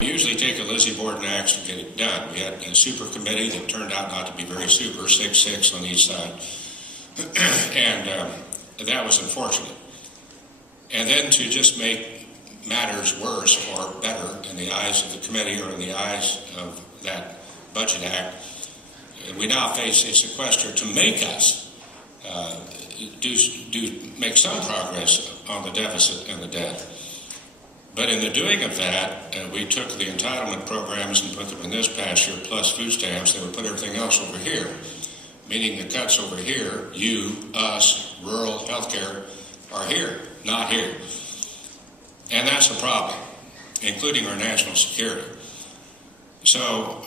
We usually take a Lizzie Borden axe to get it done. We had a super committee that turned out not to be very super, 6-6 on each side. And that was unfortunate. And then to just make matters worse or better in the eyes of the committee or in the eyes of that Budget Act, we now face a sequester to make us make some progress on the deficit and the debt. But in the doing of that, we took the entitlement programs and put them in this past year, plus food stamps. They would put everything else over here, meaning the cuts over here, you, us, rural healthcare, are here, not here. And that's a problem, including our national security. So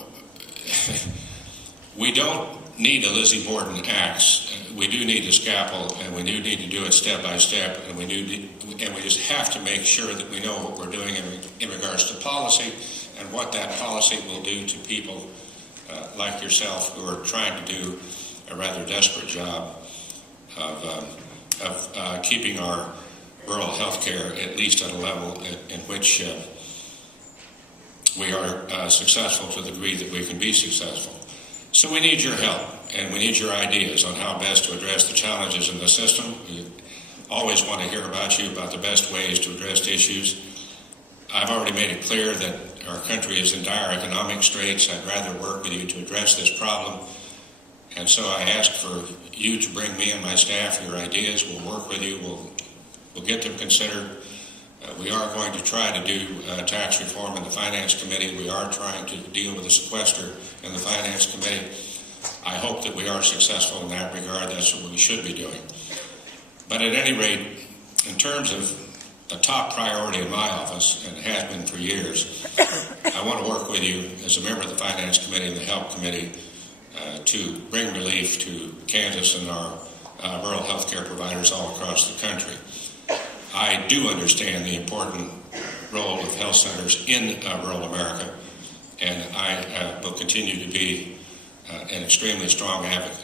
we don't need a Lizzie Borden axe. We do need a scalpel, and we do need to do it step by step, and we just have to make sure that we know what we're doing in regards to policy and what that policy will do to people like yourself who are trying to do a rather desperate job of keeping our rural health care at least at a level in which we are successful to the degree that we can be successful. So we need your help, and we need your ideas on how best to address the challenges in the system. We always want to hear about you about the best ways to address issues. I've already made it clear that our country is in dire economic straits. I'd rather work with you to address this problem. And so I ask for you to bring me and my staff your ideas. We'll work with you. We'll get them considered. We are going to try to do tax reform in the Finance Committee. We are trying to deal with the sequester in the Finance Committee. I hope that we are successful in that regard. That's what we should be doing. But at any rate, in terms of the top priority in my office, and it has been for years, I want to work with you as a member of the Finance Committee and the Help Committee to bring relief to Kansas and our rural health care providers all across the country. I do understand the important role of health centers in rural America, and I will continue to be an extremely strong advocate